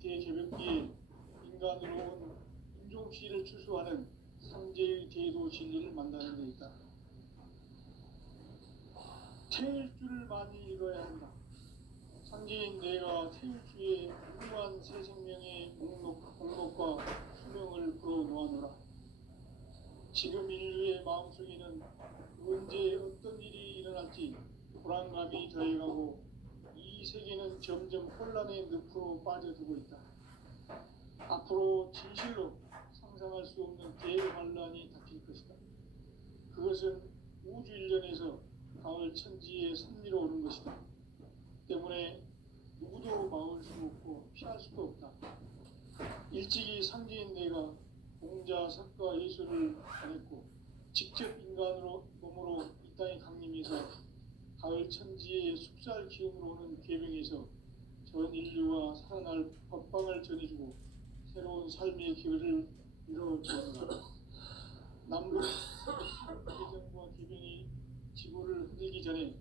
대개벽기에 인간으로 온 인종시를 추수하는 상제의 제도 진리를 만나는 데 있다. 태일 줄을 많이 읽어야 한다. 상제인 내가 태일주의 무한 새 생명의 목록과 수명을 풀어놓아노라. 지금 인류의 마음속에는 언제 어떤 일이 일어날지 불안감이 더해가고 이 세계는 점점 혼란의 늪으로 빠져들고 있다. 앞으로 진실로 상상할 수 없는 대환란이 닥칠 것이다. 그것은 우주 일련에서 가을 천지의 섭리로 오는 것이다. 때문에 누구도 막을 수 없고 피할 수도 없다. 일찍이 상제인 내가 공자, 석가, 예수를 보냈고 직접 인간으로 몸으로 이 땅에 강림해서 가을 천지의 숙살 기운으로 오는 계명에서 전 인류와 살아날 법방을 전해주고 새로운 삶의 기회를 이뤄주었다. 남북 개정과 개변이 지구를 흔들기 전에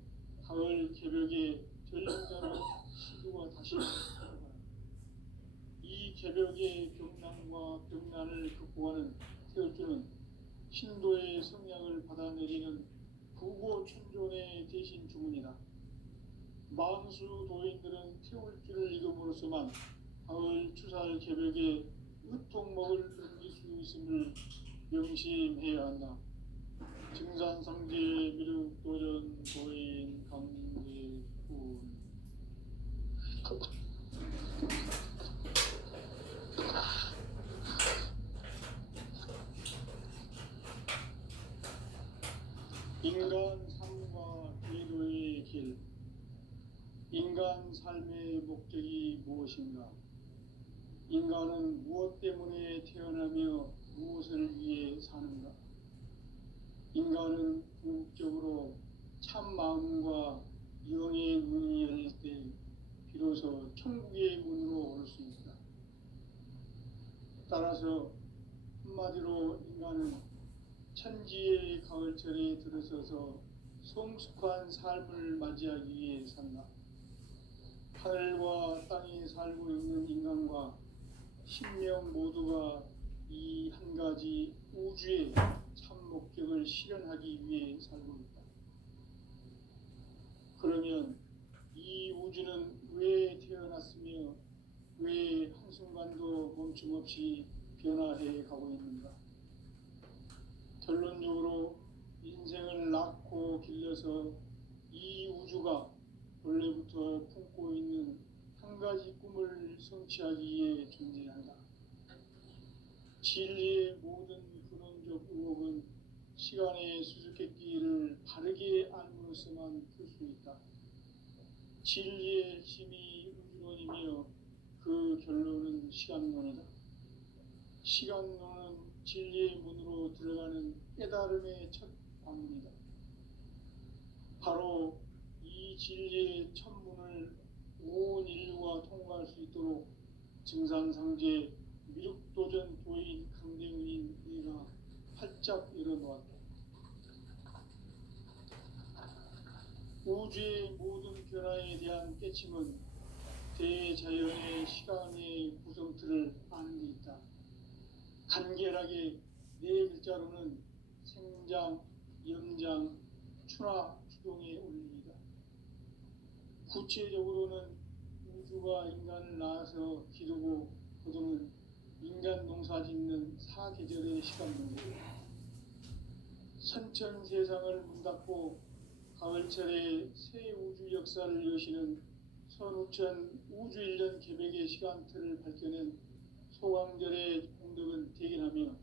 가을 개벽의 전령자로 시구가 다시 일어나라. 이 개벽의 경난과 병난을 극복하는 태울주는 신도의 성량을 받아내리는 부고춘존의 대신 주문이다. 만수 도인들은 태울주를 읽음으로써만 가을 추살 개벽의 으통목을 넘길 수 있음을 명심해야 한다. 증산상제 미륵도전 도인 강제군 인간 삶과 제도의 길. 인간 삶의 목적이 무엇인가? 인간은 무엇 때문에 태어나며 무엇을 위해 사는가? 인간은 궁극적으로 참 마음과 영의 문이 열릴 때 비로소 천국의 문으로 올 수 있다. 따라서 한마디로 인간은 천지의 가을철에 들어서서 성숙한 삶을 맞이하기 위해 산다. 하늘과 땅에 살고 있는 인간과 신명 모두가 이 한 가지 우주의 참 목적을 실현하기 위해 살고 있다. 그러면 이 우주는 왜 태어났으며 왜 한순간도 멈춤 없이 변화해 가고 있는가? 결론적으로 인생을 낳고 길러서 이 우주가 원래부터 품고 있는 한 가지 꿈을 성취하기 위해 존재한다. 진리의 모든 근원적 의혹은 시간의 수수께끼를 바르게 알므로써만 풀 수 있다. 진리의 힘이 우주론이며 그 결론은 시간론이다. 시간론은 진리의 문으로 들어가는 깨달음의 첫 방문이다. 바로 이 진리의 첫 문을 온 인류가 통과할 수 있도록 증산상제 미륵도전 도인 강대훈인 내가 활짝 열어놓았다. 우주의 모든 변화에 대한 깨침은 대자연의 시간의 구성틀을 아는 데 있다. 간결하게 네 글자로는 생장, 영장, 추나 추동의 원리이다. 구체적으로는 우주가 인간을 낳아서 기르고 거두는 인간 농사 짓는 사계절의 시간입니다. 선천 세상을 문 닫고 가을철에 새 우주 역사를 여시는 선우천 우주일년 개벽의 시간틀을 밝혀낸 소강절의 공덕은 대견하며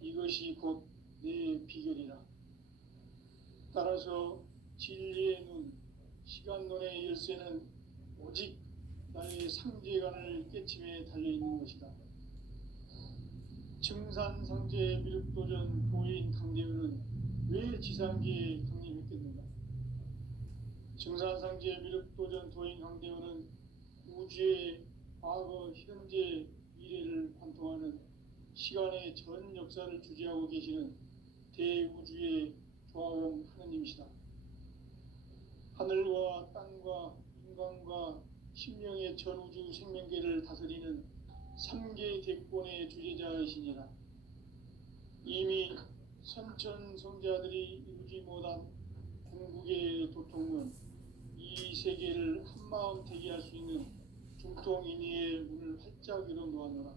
이것이 곧 내 비결이라. 따라서 진리의 눈, 시간론의 열쇠는 오직 나의 상제관을 깨침에 달려있는 것이다. 증산상제 미륵도전 도인 강대훈은 왜 지상계에 강림했겠는가? 증산상제 미륵도전 도인 강대훈은 우주의 과거, 현재, 미래를 관통하는 시간의 전 역사를 주재하고 계시는 대우주의 조화원 하느님이시다. 하늘과 땅과 인간과 신명의 전우주 생명계를 다스리는 3계 대권의 주제자이시니라. 이미 선천성자들이 이루지 못한 궁극의 도통은 이 세계를 한마음 되게 할 수 있는 중통인의의 문을 활짝 열어놓았노라.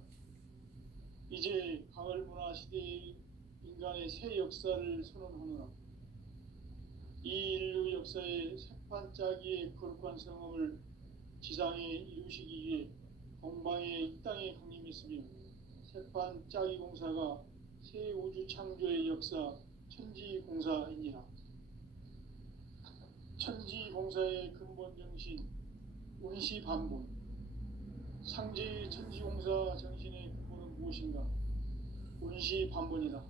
이제 가을 문화 시대의 인간의 새 역사를 선언하노라. 이 인류 역사의 새판짜기의 거룩한 성험을 지상에 이루시기 위해 동방의 이 땅에 강림했으며 새판짜기 공사가 새 우주 창조의 역사 천지공사이니라. 천지공사의 근본 정신 운시반본. 상제의 천지공사 정신의 근본은 무엇인가? 운시반본이다.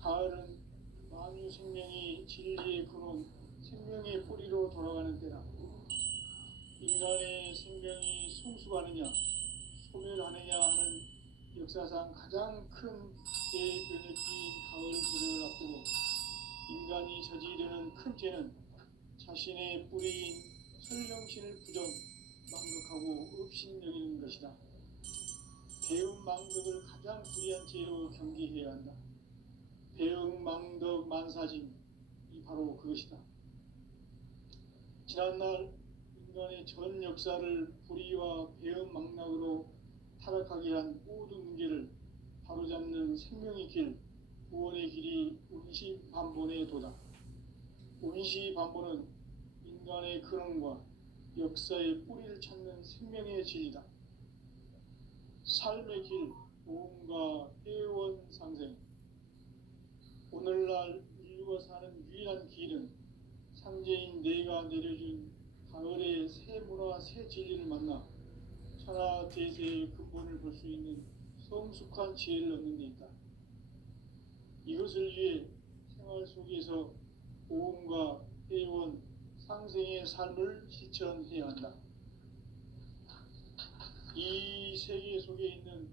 가을은 만유 생명이 진리의 근원, 생명의 뿌리로 돌아가는 때다. 인간의 생명이 성숙하느냐, 소멸하느냐 하는 역사상 가장 큰 대변혁기인 가을 도래를 앞두고 인간이 저지르는 큰 죄는 자신의 뿌리인 설령신을 부정, 망극하고 업신여기는 것이다. 배움 망덕을 가장 불의한 죄로 경계해야 한다. 배움 망덕 만사짐이 바로 그것이다. 지난날 인간의 전 역사를 불의와 배움 망락으로 타락하게 한 모든 문제를 바로잡는 생명의 길, 구원의 길이 운시반본의 도다. 운시반본은 인간의 근원과 역사의 뿌리를 찾는 생명의 진리다. 삶의 길, 보험과 회원상생. 오늘날 인류가 사는 유일한 길은 상제인 내가 내려준 가을의 새 문화, 새 진리를 만나 천하 대세의 근본을 볼 수 있는 성숙한 지혜를 얻는 데 있다. 이것을 위해 생활 속에서 보험과 회원, 상생의 삶을 실천해야 한다. 이 세계 속에 있는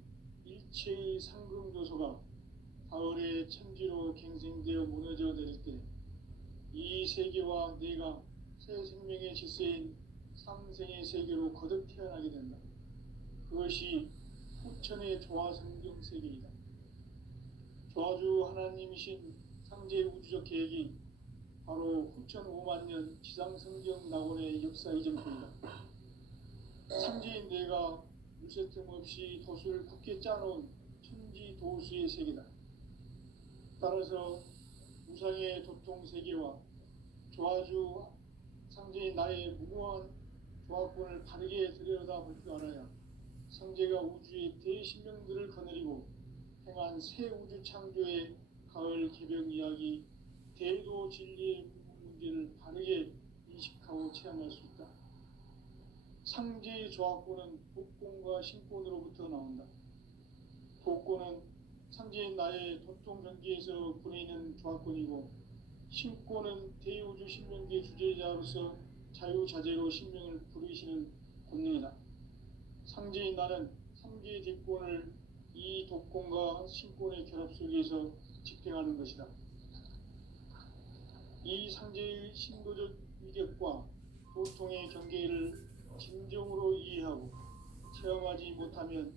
일체의 상승조소가 가을의 천지로 갱생되어 무너져 내릴 때 이 세계와 내가 새 생명의 질서인 상생의 세계로 거듭 태어나게 된다. 그것이 후천의 조화성경 세계이다. 조화주 하나님이신 상제 우주적 계획이 바로 후천 5만 년 지상성경 낙원의 역사 이정표이다. 상제인 내가 물새 틈 없이 도수를 굳게 짜놓은 천지 도수의 세계다. 따라서 우상의 도통 세계와 조화주 상제인 나의 무모한 조화권을 바르게 들여다볼 줄 알아야 상제가 우주의 대신명들을 거느리고 행한 새 우주 창조의 가을 개벽 이야기, 대도 진리의 문제를 바르게 인식하고 체험할 수 있다. 상제의 조화권은 복권과 신권으로부터 나온다. 복권은 상제인 나의 도통 전기에서 보내는 조화권이고, 신권은 대우주 신명계 주제자로서 자유자재로 신명을 부르시는 권능이다. 상제인 나는 3계 대권을 이 독권과 신권의 결합 속에서 집행하는 것이다. 이 상제의 신도적 위력과 도통의 경계를 진정으로 이해하고 체험하지 못하면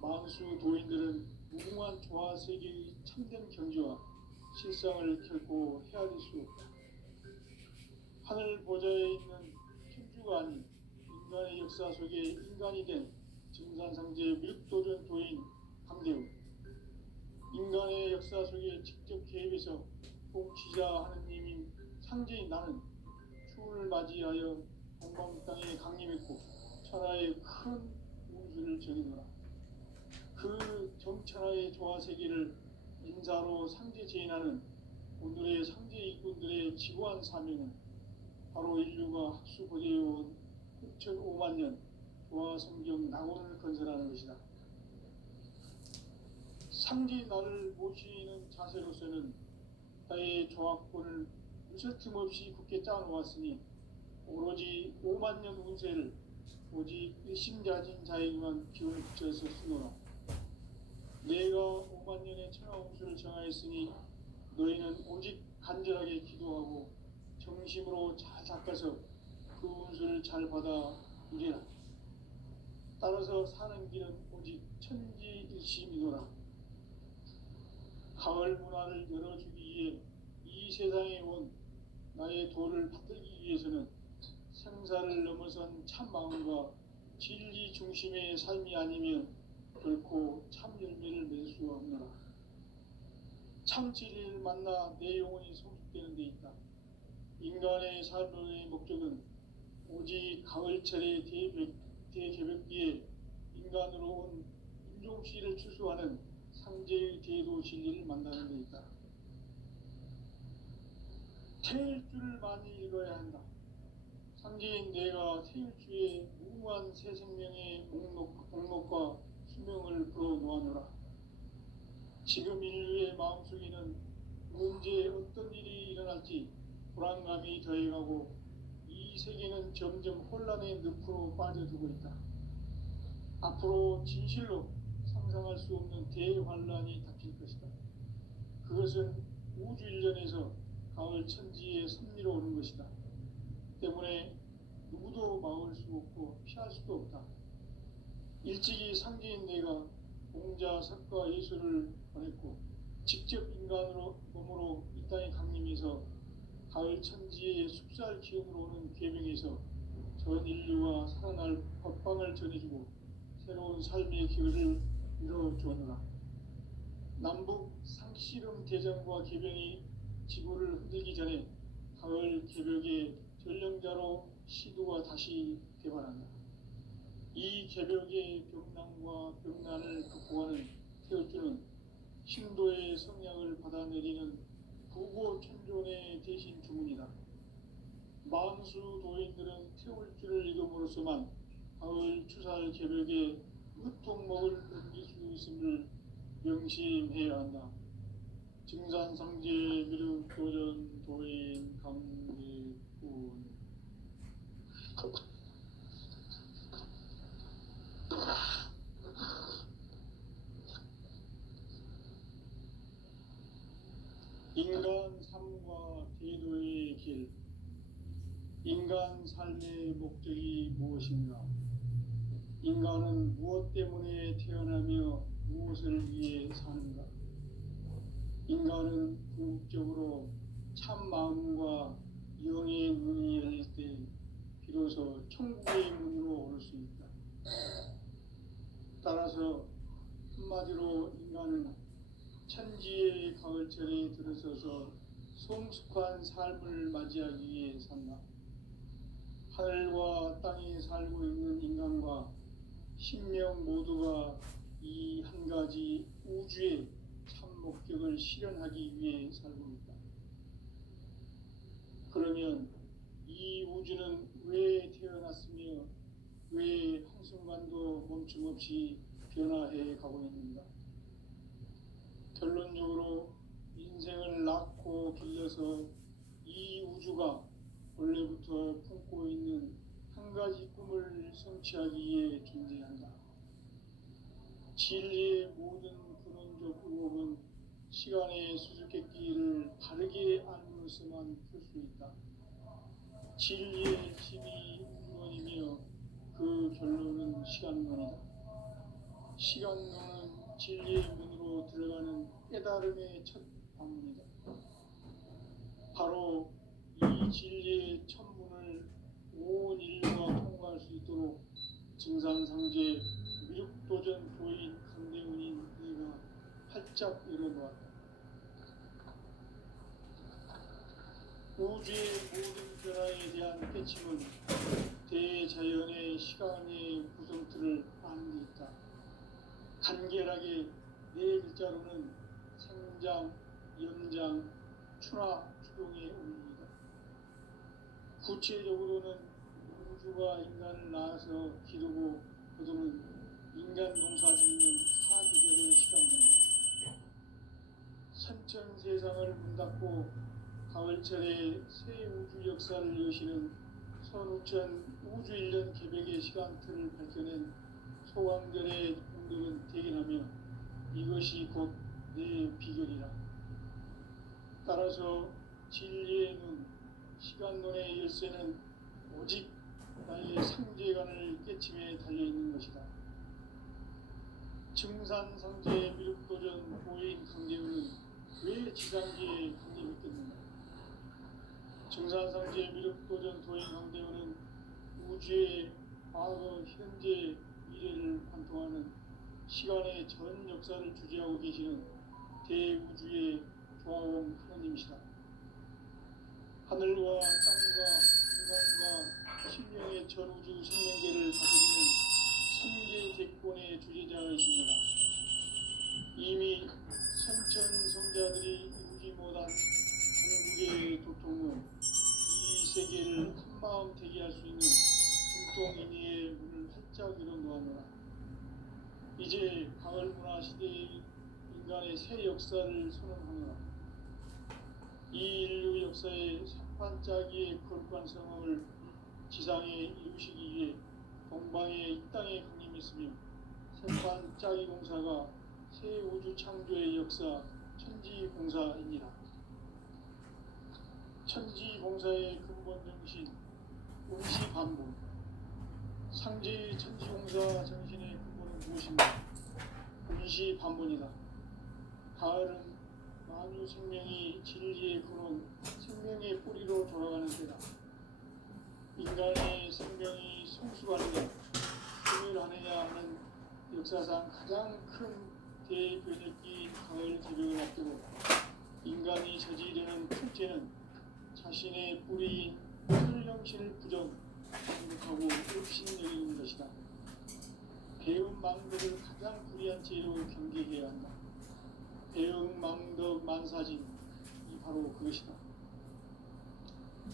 만수 도인들은 무궁한 조화 세계의 참된 경지와 실상을 결코 헤아릴 수 없다. 하늘 보좌에 있는 천주가 아닌 인간의 역사 속에 인간이 된 증산상제 밀도전 도인 강대우. 인간의 역사 속에 직접 개입해서 통치자 하느님인 상제인 나는 추운을 맞이하여 동방 땅에 강림했고 천하의 큰 운수를 정해놓으라. 그 정천하의 조화세계를 인사로 상제 제인하는 오늘의 상제 일꾼들의 지고한 사명은 바로 인류가 학수고대해온 6,5만 년 조화성경 낙원을 건설하는 것이다. 상제 나를 모시는 자세로서는 나의 조화권을 무쇠틈 없이 굳게 짜놓았으니 오로지 5만 년 운세를 오직 일심자진 자에게만 기운을 붙여서 쓰노라. 내가 5만 년의 천하 운수를 정하였으니 너희는 오직 간절하게 기도하고 정심으로 잘 닦아서 그 운수를 잘 받아 이래라. 따라서 사는 길은 오직 천지일심이노라. 가을 문화를 열어주기 위해 이 세상에 온 나의 도를 받들기 위해서는 생사를 넘어선 참 마음과 진리 중심의 삶이 아니면 결코 참 열매를 맺을 수 없노라. 참 진리를 만나 내 영혼이 성숙되는 데 있다. 인간의 삶의 목적은 오직 가을철의 대개벽기에 인간으로 온 인종씨를 추수하는 상제의 대도 진리를 만나는 데 있다. 태일주를 많이 읽어야 한다. 상제인 내가 태일주의 무궁한 새 생명의 목록과 수명을 풀어놓아노라. 지금 인류의 마음속에는 언제 어떤 일이 일어날지 불안감이 더해가고 이 세계는 점점 혼란의 늪으로 빠져들고 있다. 앞으로 진실로 상상할 수 없는 대환란이 닥칠 것이다. 그것은 우주 일련에서 가을 천지의 섭리로 오는 것이다. 때문에 누구도 막을 수 없고 피할 수도 없다. 일찍이 상제인 내가 공자, 석가, 예수를 보냈고 직접 인간으로 몸으로 이 땅에 강림해서 가을 천지의 숲살 기운으로 오는 계명에서 전 인류와 살아날 법방을 전해주고 새로운 삶의 기회를 이뤄주었노라. 남북 상씨름 대전과 개병이 지구를 흔들기 전에 가을 개벽의 전령자로 시도가 다시 개발한다. 이 개벽의 병난과 병난을 극복하는 태울주는 신도의 성량을 받아내리는 부고천존의 대신 주문이다. 만수 도인들은 태울주를 읽음으로써만 가을 추살 개벽의 으통목을 넘길 수 있음을 명심해야 한다. 증산상제 미륵도전 도인 강대군. 인간 삶과 대도의 길. 인간 삶의 목적이 무엇인가? 인간은 무엇 때문에 태어나며 무엇을 위해 사는가? 인간은 궁극적으로 참 마음과 영의 눈이 열릴 때 비로소 천국의 문으로 오를 수 있다. 따라서 한마디로 인간은 천지의 가을철에 들어서서 성숙한 삶을 맞이하기 위해 산다. 하늘과 땅에 살고 있는 인간과 신명 모두가 이 한 가지 우주의 참 목적을 실현하기 위해 살고 있다. 그러면 이 우주는 왜 태어났으며 왜 한순간도 멈춤없이 변화해 가고 있는가? 결론적으로 인생을 낳고 길러서 이 우주가 원래부터 품고 있는 한 가지 꿈을 성취하기 위해 존재한다. 진리의 모든 근원적 의혹은 시간의 수수께끼를 바르게 알므로서만 풀 수 있다. 진리의 힘이 근원이며 그 결론은 시간론이다. 시간론은 진리의 문으로 들어가는 깨달음의 첫 방문이다. 바로 이 진리의 천문을 온 인류가 통과할 수 있도록 증산상제 미륵도전 도인 강대훈인 네가 활짝 열어놓았다. 우주의 모든 변화에 대한 깨침은 대자연의 시간의 구성틀을 아는 데 있다. 간결하게 네 글자로는 생장, 연장, 추나 추동의 원리이다. 구체적으로는 우주가 인간을 낳아서 기르고 거두는 인간 농사 짓는 사계절의 시간입니다. 선천 세상을 문 닫고 가을철에 새 우주 역사를 여시는 선우천 우주 일년 개벽의 시간틀을 밝혀낸 소강절의 공덕은 대견하며 이것이 곧 내 비결이라. 따라서 진리의 눈, 시간론의 열쇠는 오직 나의 상제관을 깨침에 달려있는 것이다. 증산상제의 미륵도전 보인 강대우는 왜 지상기에 강림했겠는가? 증산상제의 미륵도전 도인 강대우는 우주의 과거, 현재, 미래를 관통하는 시간의 전 역사를 주재하고 계시는 대우주의 조화원 하나님이시다. 하늘과 땅과 인간과 신명의 전우주 생명계를 다스리는 삼계 대권의 주재자이십니다. 이미 선천성자들이 이루지 못한 궁극의 도통은 이 세계를 한마음 되게 할 수 있는 중동인의의 문을 활짝 열어놓았노라. 이제 가을 문화 시대의 인간의 새 역사를 선언하노라. 이 인류 역사의 산판짜기의 거룩한 성함을 지상에 이루시기 위해 동방의 이 땅에 강림했으며 산판짜기 공사가 새 우주 창조의 역사 천지공사입니다. 천지공사의 근본 정신 운시반본. 상제의 천지공사 정신의 근본은 무엇인가? 운시반본이다. 가을은 만유 생명이 진리의 근원, 생명의 뿌리로 돌아가는 때다. 인간의 생명이 성숙하느냐, 소멸하느냐 하는 역사상 가장 큰 대변혁기인 가을 개벽을 앞두고 인간이 저지르는 큰 죄는 자신의 뿌리인 혈령신을 부정하고 읍신여기는 것이다. 배운 망덕을 가장 불의한 죄로 경계해야 한다. 배응 망덕 만사진, 이 바로 그것이다.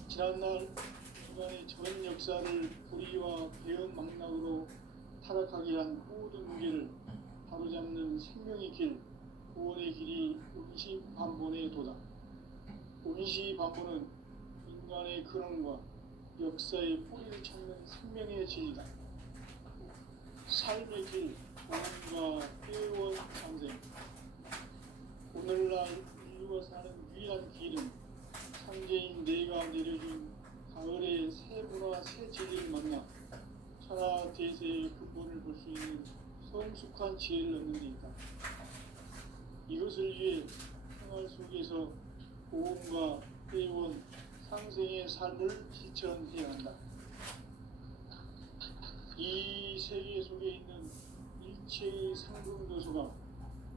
지난날 인간의 전 역사를 불의와 배응 망락으로 타락하게 한 모든 무게를 바로잡는 생명의 길, 구원의 길이 운시반본의 도다. 운시반본은 인간의 근원과 역사의 뿌리를 찾는 생명의 진리다. 삶의 길, 공과 회원 상생. 오늘날 인류가 사는 유일한 길은 상제인 내가 내려준 가을의 새 문화 새 진리를 만나 천하 대세의 근본을 볼 수 있는 성숙한 지혜를 얻는 데 있다. 이것을 위해 생활 속에서 보험과 회원, 상생의 삶을 실천해야 한다. 이 세계 속에 있는 일체의 상승도소가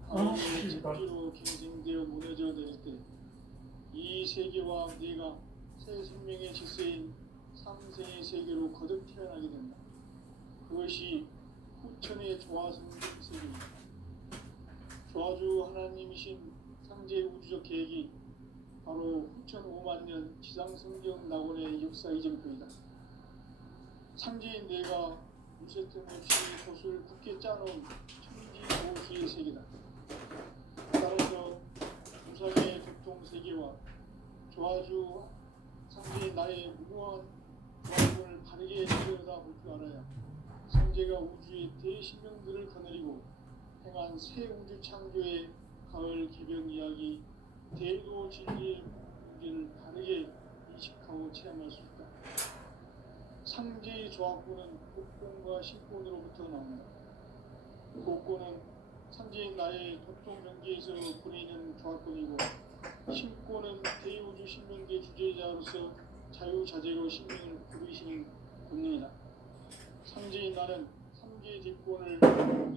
가을의 습기로 갱생되어 무너져 내릴 때 이 세계와 내가 새 생명의 질서인 상생의 세계로 거듭 태어나게 된다. 그것이 후천의 조화성경 세계입니다. 조화주 하나님이신 상제 우주적 계획이 바로 후천 5만 년 지상성경 낙원의 역사 이전표이다. 상제인 내가 무쇠 틈 없이 돛을 굳게 짜놓은 천지보수의 세계다. 따라서 무상의 교통 세계와 조화주 상제인 나의 무모한 조화군을 바르게 들여다볼 줄 알아야 상제가 우주의 대신명들을 거느리고 행한 새 우주 창조의 가을 개벽 이야기 대도 진리의 무게를 바르게 인식하고 체험할 수 있다. 상제의 조합구는 복권과 신권으로부터 나온다. 복권은 상제인 나의 도통 경계에서 보내는 조합권이고 신권은 대우주 신명계 주제자로서 자유자재로 신명을 부르시는 권능이다. 상제인 나는 삼계 대권을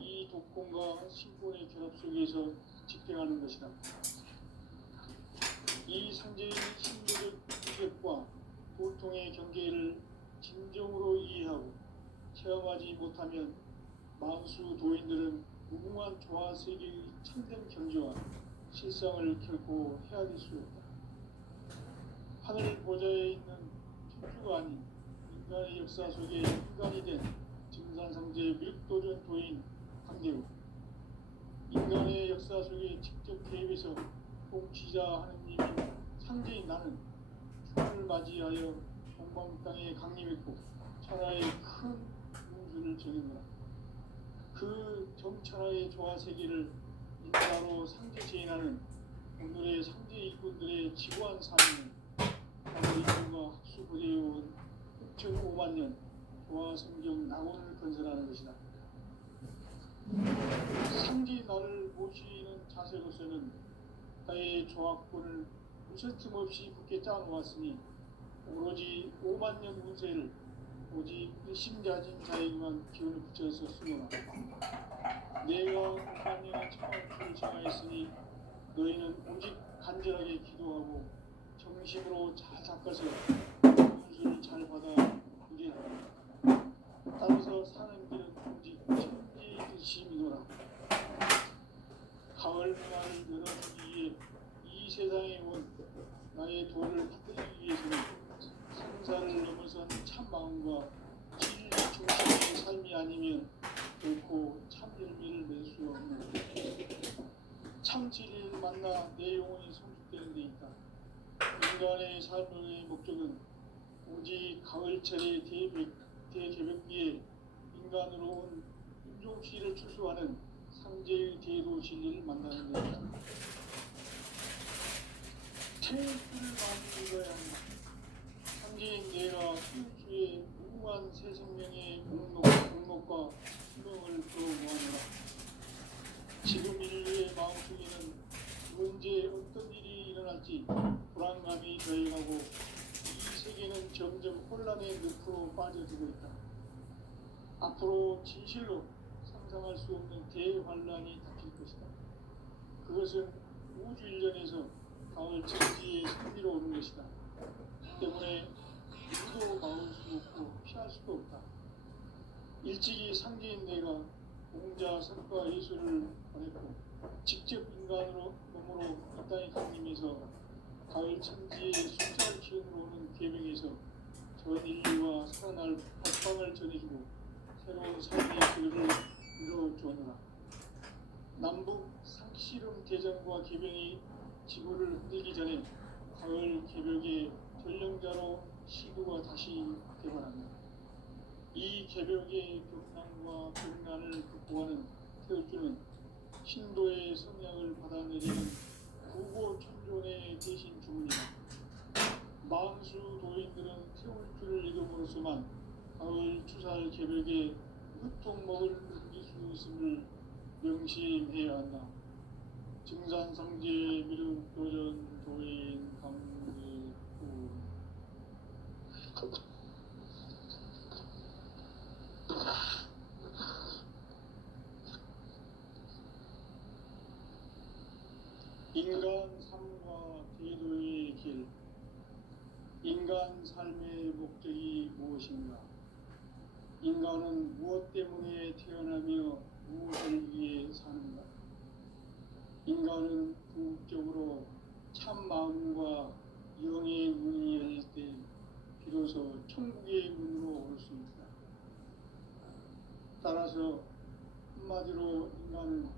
이 독권과 신권의 결합 속에서 집행하는 것이다. 이 상제인 신도적 유격과 보통의 경계를 진정으로 이해하고 체험하지 못하면 만수 도인들은 무궁한 조화 세계의 참된 경지와 실상을 결코 헤아릴 수 없다. 하늘 보좌에 있는 천주가 아닌 인간의 역사 속에 인간이 된 증산상제의 밀도전 도인 강대우. 인간의 역사 속에 직접 개입해서 통치자 하느님인 상제인 나는春을 맞이하여 동방 땅에 강림했고 천하의 큰 우주를 정했노라. 그 정천하의 조화 세계를 인자로 상제 제인하는 오늘의 상제 일꾼들의 지고한 삶을 바로 인류가 학수 고대해온 6,500만 년 도화성경 낙원을 건설하는 것이다. 상지 나를 모시는 자세로서는 나의 조합권을 무슨 틈없이 굳게 짜놓았으니 오로지 5만 년 운세를 오직 일심자진 자에게만 기운을 붙여서 쓰노라. 내가 5만 년의 창업주를 정하였으니 너희는 오직 간절하게 기도하고 정심으로 잘 닦아서 운수를 잘 받아 누리라. 따라서 사는 길은 오직 천지 듯이 믿어라. 가을 문화를 열어주기 위해 이 세상에 온 나의 도를 받들기 위해서는 생사를 넘어선 참 마음과 진리 중심의 삶이 아니면 결코 참 열매를 맺을 수 없는 참 진리를 만나 내 영혼이 성숙되는 데 있다. 인간의 삶의 목적은 오직 가을철의 대개벽기에 인간으로 온 인종시를 추수하는 상제의 대도 진리를 만나는 데 있다. 태일주를 많이 읽어야 한다. 상제인 내가 태일주의 무궁한 새 생명의 목록과 수명을 끌어모아노라. 지금 인류의 마음속에는 언제 어떤 일이 일어날지 불안감이 더해가고 이 세계는 점점 혼란의 늪으로 빠져들고 있다. 앞으로 진실로 상상할 수 없는 대환란이 닥칠 것이다. 그것은 우주 일련에서 가을 천지의 승리로 오는 것이다. 때문에 누구도 막을 수 없고 피할 수도 없다. 일찍이 상제인 내가 공자 선과 예수를 보냈고 직접 인간으로 몸으로 이 땅에 강림해서 가을 천지의 숫자를 기운으로 오는 계명에서 전 인류와 살아날 박방을 전해주고 새로운 삶의 길을 이루어주었노라. 남북 상씨름 대전과 개병이 지구를 흔들기 전에 가을 개벽의 전령자로 시구가 다시 개발한다. 이 개벽의 격난과 격난을 극복하는 태울주는 신도의 성향을 받아내리는 구고천존의 대신 주문이다. 만수 도인들은 태울주를 읽음으로써만 가을 추살 개벽에 흑통먹을 느낄 수 있음을 명심해야 한다. 증산상제 미륵 도전 도인 강제구 인간 삶과 대도의 길. 인간 삶의 목적이 무엇인가? 인간은 무엇 때문에 태어나며 무엇을 위해 사는가? 인간은 궁극적으로 참 마음과 영의 문이 열릴 때 비로소 천국의 문으로 올 수 있다. 따라서 한마디로 인간은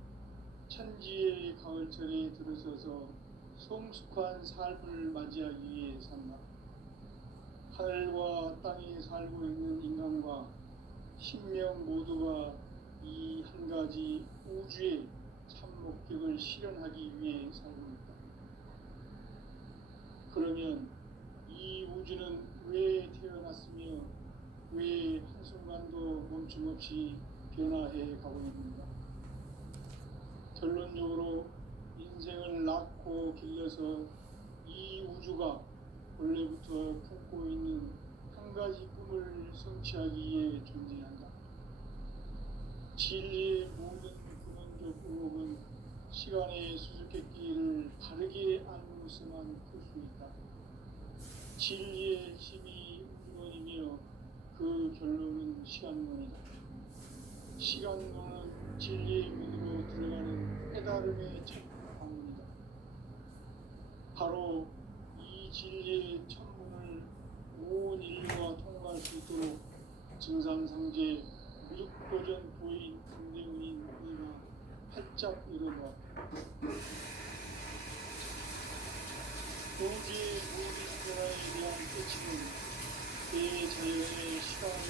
천지의 가을철에 들어서서 성숙한 삶을 맞이하기 위해 산다. 하늘과 땅에 살고 있는 인간과 신명 모두가 이 한 가지 우주의 참 목적을 실현하기 위해 살고 있다. 그러면 이 우주는 왜 태어났으며 왜 한순간도 멈춤없이 변화해 가고 있는가? 결론적으로 인생을 낳고 길러서 이 우주가 원래부터 품고 있는 한 가지 꿈을 성취하기 위해 존재한다. 진리의 모든 근원적 의혹은 시간의 수수께끼를 바르게 알므로서만 풀 수 있다. 진리의 힘이 우주론이며 그 결론은 시간론이다. 시간론은 진리의 문으로 들어가는 깨달음의 첫 방문이다. 바로 이 진리의 천문을 온 인류가 통과할 수 있도록 증상상제 미륵도전 도인 강대훈인 우리가 활짝 일어났다. 우주의 모든 변화에 대한 끝은 대자연의 시간의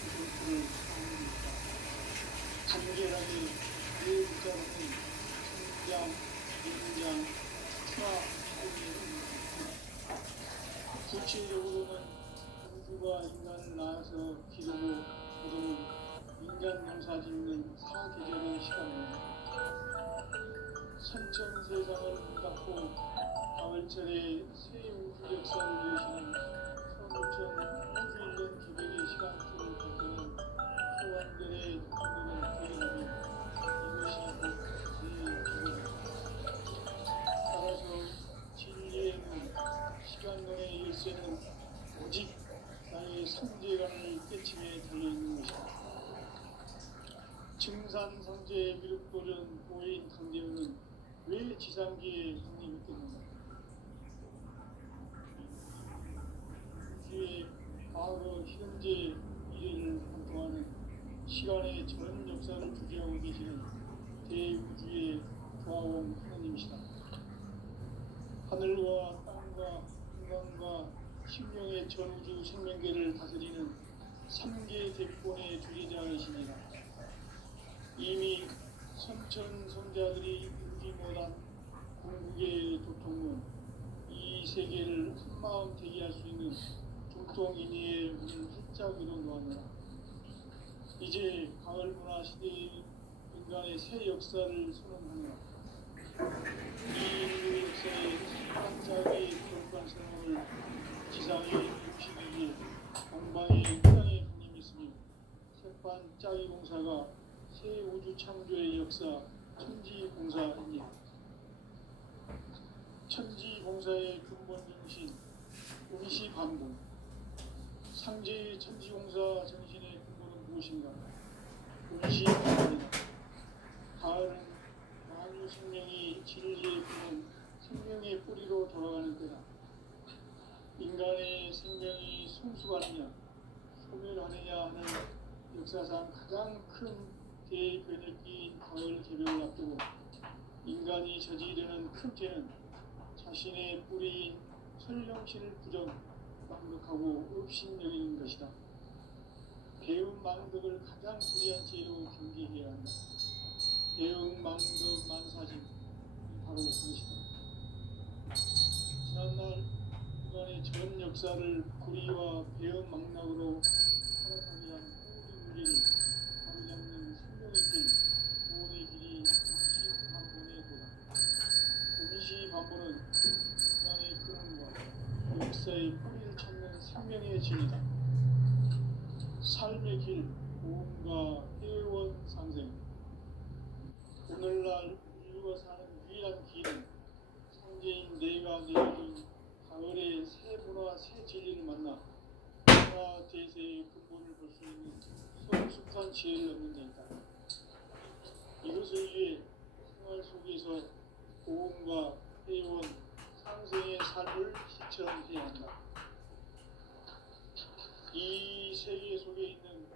구조를 사용하고 있다. 간결하게 그 문자로는 성장, 인장, 추화, 삶의 구체적으로는 우주가 인간을 낳아서 기르고 거두는 인간 농사 짓는 사계절의 시간입니다. 선천 세상을 닫고 가을철에 새 우주 역사를 여시는 서구천 우주인간 기백의 시간줄을 걷는 소원들의 강렬한 기회라면 이것이 곧 제 기회입니다. 따라서 진리의 문, 시간론의 열쇠는 오직 나의 상제관을 깨침에 달려있는 것이다. 증산상제의 미륵도전 보인 강제우는 왜 지상기에 확립했겠는가? 우주의 과거, 현재, 미래를 관통하는 시간의 전 역사를 주재하고 계시는 대우주의 조화원 하느님이시다. 하늘과 땅과 인간과 심령의 전우주 생명계를 다스리는 3계 대권의 주제자이시니라. 이미 선천성자들이 이루지 못한 궁극의 도통은 이 세계를 한마음 되게 할 수 있는 중통인의의 문을 활짝 열어놓았노라. 이제 가을 문화 시대의 인간의 새 역사를 선언하노라. 이 인류 역사의 한짝의 기록관 선언을 지상의 62개, 동방의 땅에 강림했으며 색반 짜기 공사가 새 우주 창조의 역사 천지공사입니다. 천지공사의 근본 정신 운시반복. 상제의 천지공사 정신의 근본은 무엇인가? 운시반복이다. 가을은 만유 생명이 진리의 근원, 생명의 뿌리로 돌아가는 때다. 인간의 생명이 성숙하느냐 소멸하느냐 하는 역사상 가장 큰 대변혁기인 가을 개벽을 앞두고 인간이 저지르는 큰 죄는 자신의 뿌리인 설령신을 부정, 망덕하고 업신여기는 것이다. 배움 망덕을 가장 불의한 죄로 경계해야 한다. 배움 망덕 만사진 바로 그것이다. 지난날 인간의 전 역사를 불의와 배움 망락으로 타락하게 한 모든 문제를 바로잡는 생명의 길, 구원의 길이 운시반본의 도다. 운시반본은 인간의 근원과 역사의 뿌리를 찾는 생명의 진이다. 삶의 길, 고음과 회원 상생. 오늘날 인류가 사는 유일한 길은 상제인 내가 내려준 가을의 새 문화, 새 진리를 만나 문화 대세의 근본을 볼 수 있는 성숙한 지혜를 얻는 데 있다. 이것을 위해 생활 속에서 고음과 회원, 상생의 삶을 실천해야 한다. 이 세계 속에 있는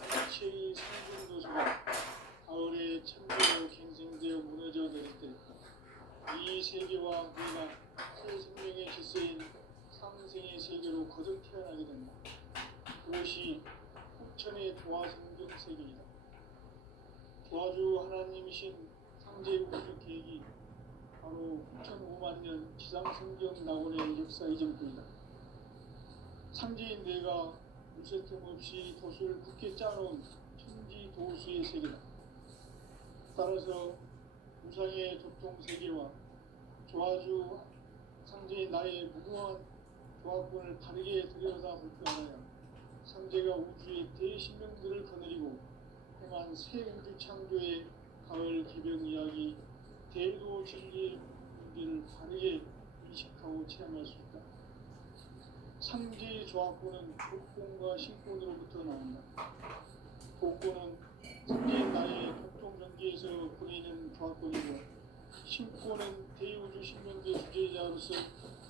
일체의 상징도서가 가을에 참되어 갱생되어 무너져 내릴 때 이 세계와 내가 새 생명의 질서인 상생의 세계로 거듭 태어나게 된다. 그것이 후천의 조화성경 세계이다. 조화주 하나님이신 상제 우주 계획이 바로 9,500년 지상성경 낙원의 역사 이전부이다. 상제인 내가 물새틈 없이 도수를 굳게 짜놓은 천지 도수의 세계다. 따라서 우상의 도통 세계와 조화주 상제인 나의 무궁한 조합권을 바르게 들여다볼 줄 알아야 상제가 우주의 대신명들을 거느리고 행한 새 우주 창조의 가을 개벽 이야기 대도 진리의 문제를 바르게 인식하고 체험할 수 있다. 상제의 조합권은 복권과 신권으로부터 나온다. 복권은 상제인 나의 독종 전기에서 보내는 조합권이고 신권은 대우주 신명계 주제자로서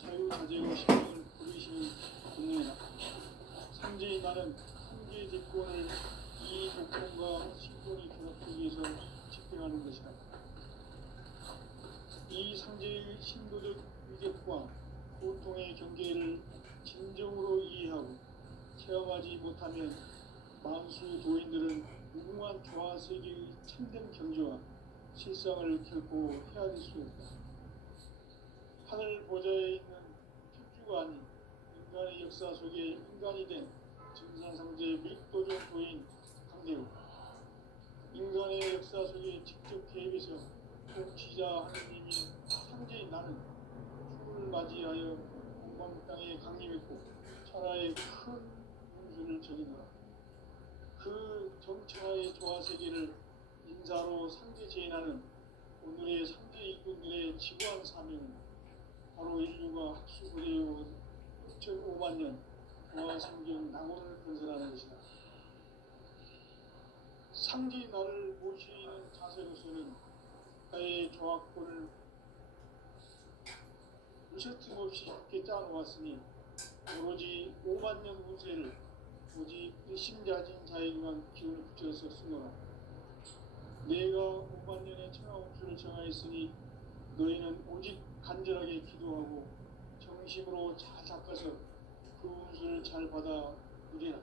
자유자재와 신명을 부르시는 분야이다. 상제인 나는 상제의 대권을 이 독권과 신권이 결합하기 위해서 집행하는 것이다. 이 상제의 신도적 위격과 고통의 경계를 진정으로 이해하고 체험하지 못하면 만수 도인들은 무궁한 조화세계의 참된 경지와 실상을 결코 헤아릴 수 없다. 하늘 보좌에 있는 특주가 아닌 인간의 역사 속에 인간이 된 증산상제 윗도전 도인 강대우, 인간의 역사 속에 직접 개입해서 통치자 하느님이 상제인 나는 죽음을 맞이하여 공방 땅에 강림했고 천하의 큰 운수를 전이노라. 그 정천하의 조화세계를 인사로 상제 제인하는 오늘의 상제 일꾼들의 지구한 사명은 바로 인류가 학수고대해온 6,500만 년 조화생경 낙원을 건설하는 것이다. 상제의 나를 모시는 자세로서는 나의 조합권을 무셔틈 없이 쉽게 짜놓았으니 오로지 5만 년 운세를 오직 일심자진 자에게만 기운을 붙여서 쓰노라. 내가 5만 년의 천하 운수를 정하였으니 너희는 오직 간절하게 기도하고 정심으로 잘 닦아서 그 운수를 잘 받아 누리라.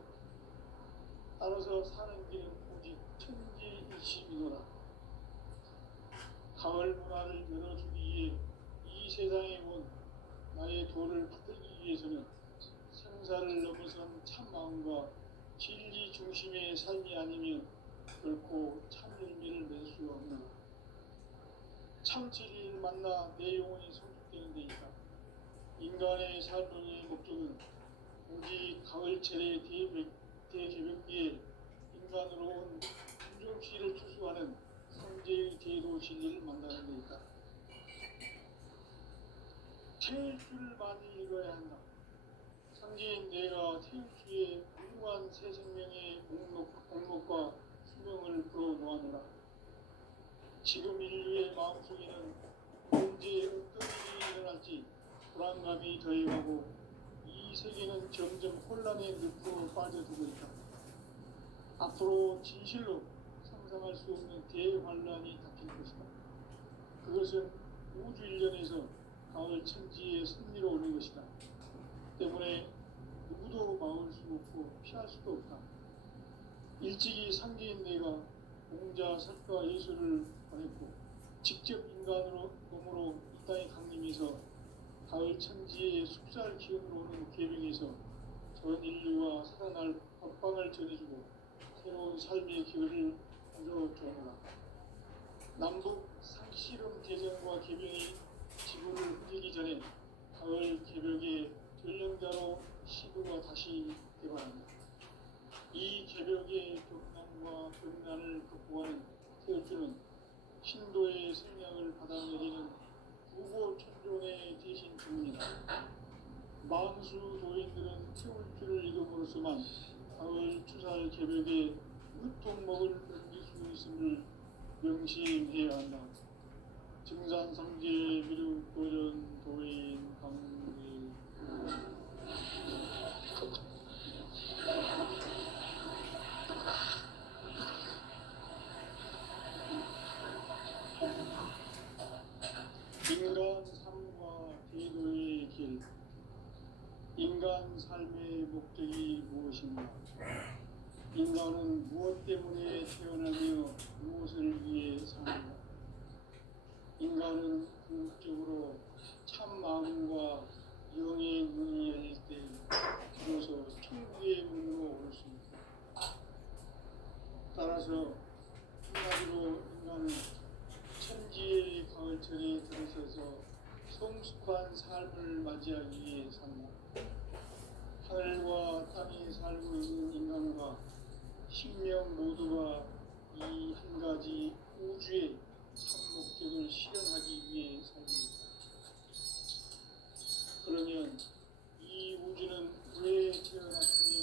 따라서 사는 길은 오직 천지일심이노라. 가을 문화를 열어주기 위해 이 세상에 온 나의 도를 받들기 위해서는 생사를 넘어선 참마음과 진리 중심의 삶이 아니면 결코 참 열매를 낼 수 없노라. 참 진리를 만나 내 영혼이 성숙되는 데 있다. 인간의 삶의 목적은 오직 가을철의 대개벽기에 인간으로 온 윤종씨를 추수하는 성제의 제도 진리를 만나는 데 있다. 태일주를 많이 읽어야 한다. 상제인 내가 태일주의 무궁한 새 생명의 목록과 수명을 풀어놓아노라. 지금 인류의 마음속에는 언제 어떤 일이 일어날지 불안감이 더해가고 이 세계는 점점 혼란의 늪으로 빠져들고 있다. 앞으로 진실로 상상할 수 없는 대환란이 닥칠 것이다. 그것은 우주 일련에서 가을 천지의 승리로 오는 것이다. 때문에 누구도 막을 수 없고 피할 수도 없다. 일찍이 상제인 내가 공자, 석가, 예수를 보냈고 직접 인간으로 몸으로 이 땅에 강림해서 가을 천지의 숲살 기운으로 오는 계명에서 전 인류와 살아날 법방을 전해주고 새로운 삶의 기회를 가져주노라. 남북 상씨름 대전과 계명이 지구를 흩기 전에 가을 개벽의 전령자로 시도가 다시 개발한다. 이 개벽의 격난과 격난을 극복하는 태울주는 신도의 생명을 받아내리는 구보천존의 대신 주문이다. 만수 도인들은 태울주를 읽음으로써만 가을 추살 개벽의 으통목을 넘길 수 있음을 명심해야 한다. 증산상제 미륵도전 도인 강리 인간 삶과 제도의 길. 인간 삶의 목적이 무엇인가? 인간은 무엇 때문에 태어나며 무엇을 위해 사는가? 인간은 궁극적으로 참 마음과 영의 문이 열릴 때 비로소 천국의 문으로 올 수 있다. 따라서 한마디로 인간은 천지의 가을철에 들어서서 성숙한 삶을 맞이하기 위해 산다. 하늘과 땅에 살고 있는 인간과 신명 모두가 이 한 가지 우주의 참 목적을 실현하기 위해 살고 있다. 그러면 이 우주는 왜 태어났으며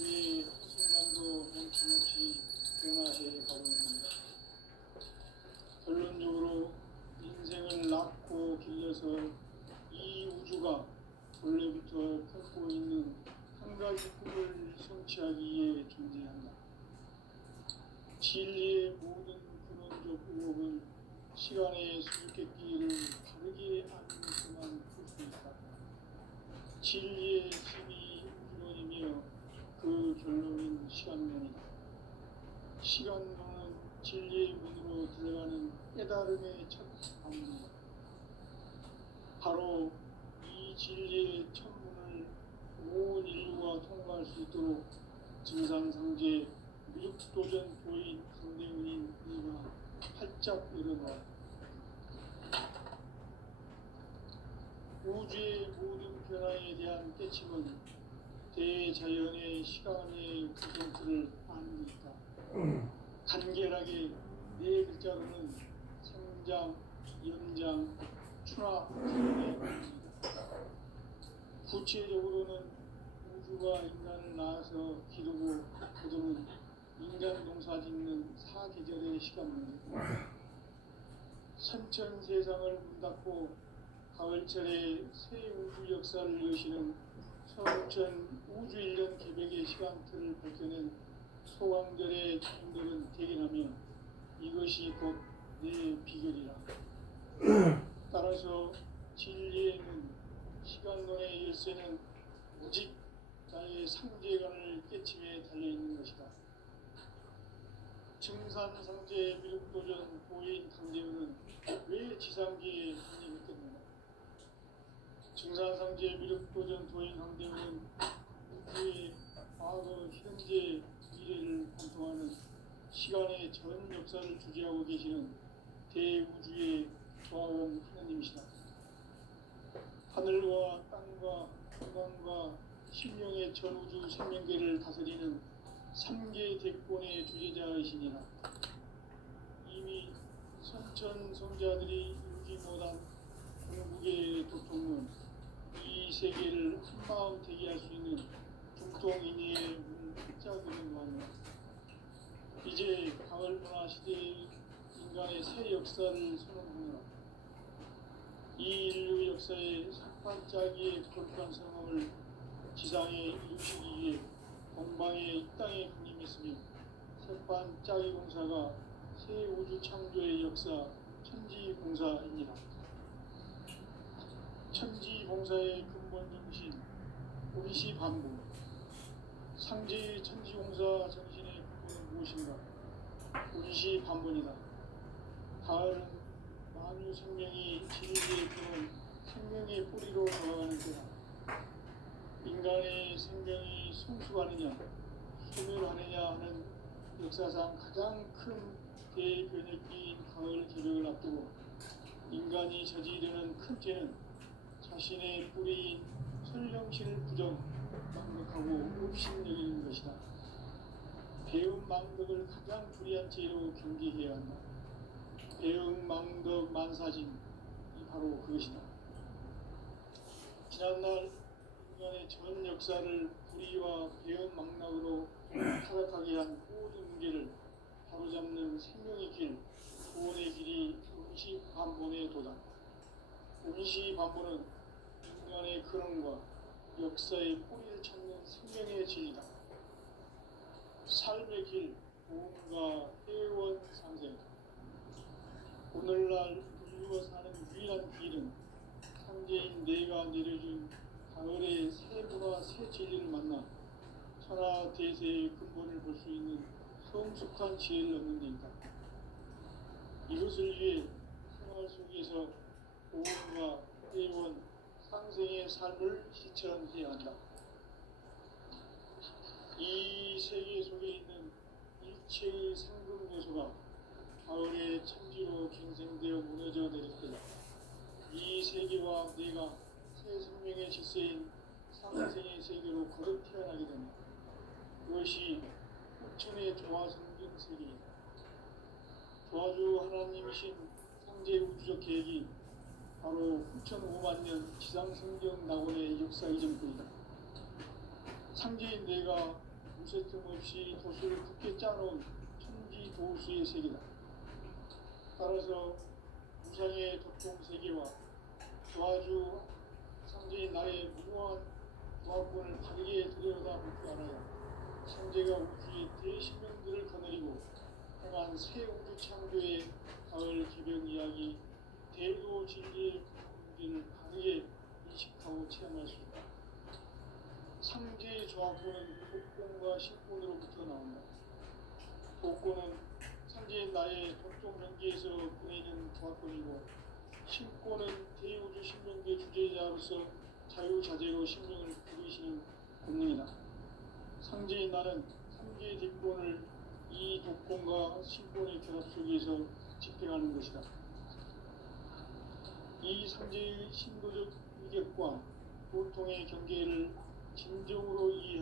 왜 한순간도 멈춤없이 변화해 가고 있는가? 결론적으로 인생을 낳고 길러서 이 우주가 원래부터 품고 있는 한 가지 꿈을 성취하기 위해 존재한다. 진리의 모든 근원적 의혹은 시간의 수수께끼를 바르게 알면서만 풀 수 있다. 진리의 힘이 우주론이며 그 결론은 시간론이다. 시간론은 진리의 문으로 들어가는 깨달음의 첫 방문이다. 바로 이 진리의 첫 문을 온 인류가 통과할 수 있도록 증산상제 미륵도전 도인 강대훈인 이가 활짝 일어나 우주의 모든 변화에 대한 깨침은 대자연의 시간의 구성틀을 아는 것이다. 간결하게 네 글자로는 생장, 연장, 추나, 기운의 의미다. 구체적으로는 우주가 인간을 낳아서 기르고 거두는 인간 농사 짓는 사계절의 시간입니다. 선천 세상을 문 닫고 가을철에 새 우주 역사를 여시는 서울천 우주 1년 개벽의 시간틀을 밝혀낸 소강절의 주인들은 대견하며 이것이 곧 내 비결이라. 따라서 진리에는 시간론의 열쇠는 오직 나의 상제관을 깨침에 달려있는 것이다. 증산상제 미륵도전 보인 강대훈은 왜 지상기에 군림했겠는가? 증산상제 미륵도전 도인 강대훈은 우주의 과거, 현재, 미래를 관통하는 시간의 전 역사를 주재하고 계시는 대우주의 조화원 하느님이시다. 하늘과 땅과 공간과 신령의 전우주 생명계를 다스리는 3계 대권의 주제자이시니라. 이미 선천성자들이 이루지 못한 궁극의 도통은 이 세계를 한마음 되게 할 수 있는 중동인의의 문 짝으로 놓았노라. 이제 가을 문화 시대의 인간의 새 역사를 선언하노라. 이 인류 역사의 산판짜기의 거룩한 성함을 지상에 이루시기 위해 동방의 이 땅에 군림했으며 새판짜기 공사가 새 우주 창조의 역사 천지공사입니다. 천지공사의 근본 정신 오리시반부. 상제의 천지공사 정신의 근본은 무엇인가? 오리시반본이다. 가을은 만유 생명이 진리에 들어온 생명의 뿌리로 돌아가는 때다. 인간의 생명이 성숙하느냐 소멸하느냐 하는 역사상 가장 큰 대변혁기인 가을 개벽을 앞두고 인간이 저지르는 큰 죄는 자신의 뿌리인 설령신을 부정, 망덕하고 업신여기는 것이다. 배음 망덕을 가장 불의한 죄로 경계해야 한다. 배음 망덕 만사진이 바로 그것이다. 지난날 인간의 전 역사를 불의와 배음 망락으로 타락하게 한 모든 문제를 바로잡는 생명의 길, 구원의 길이 음시반본의 도다. 음시반본은 인간의 근원과 역사의 뿌리를 찾는 생명의 진리다. 삶의 길, 보험과 회원 상생. 오늘날 인류가 사는 유일한 길은 상제인 내가 내려준 가을의 새 문화 새 진리를 만나 천하 대세의 근본을 볼 수 있는 성숙한 지혜를 얻는 데 있다. 이것을 위해 생활 속에서 보험과 회원, 상생의 삶을 실천해야 한다. 이 세계 속에 있는 일체의 상금 요소가 가을의 천지로 갱생되어 무너져 내릴 때다. 이 세계와 내가 새 생명의 질서인 상생의 세계로 거듭 태어나게 된다. 그것이 후천의 조화성경 세계이다. 조화주 하나님이신 상제 우주적 계획이 바로 후천 5만 년 지상성경 낙원의 역사 이전뿐이다. 상제인 내가 무쇠 틈 없이 도수를 굳게 짜놓은 천지 도수의 세계다. 따라서 무상의 도통 세계와 조화주 상제인 나의 무모한 조합권을 바르게 들여다볼 줄 알아야 상제가 우주의 대신명들을 거느리고 행한 새 우주 창조의 가을 개벽 이야기 대도 진리의 문제를 바르게 인식하고 체험할 수 있다. 상제의 조합권은 독권과 신권으로부터 나온다. 독권은 상제인 나의 독종 경계에서 보내는 조합권이고 신권은 대우주 신명계 주제자로서 자유자재로 신명을 부르시는 본능이다. 상제인 나는 삼계의 뒷권을 이 독권과 신권의 결합 속에서 집행하는 것이다. 이 상제의 신도적 위격과 고통의 경계를 진정으로 이해하고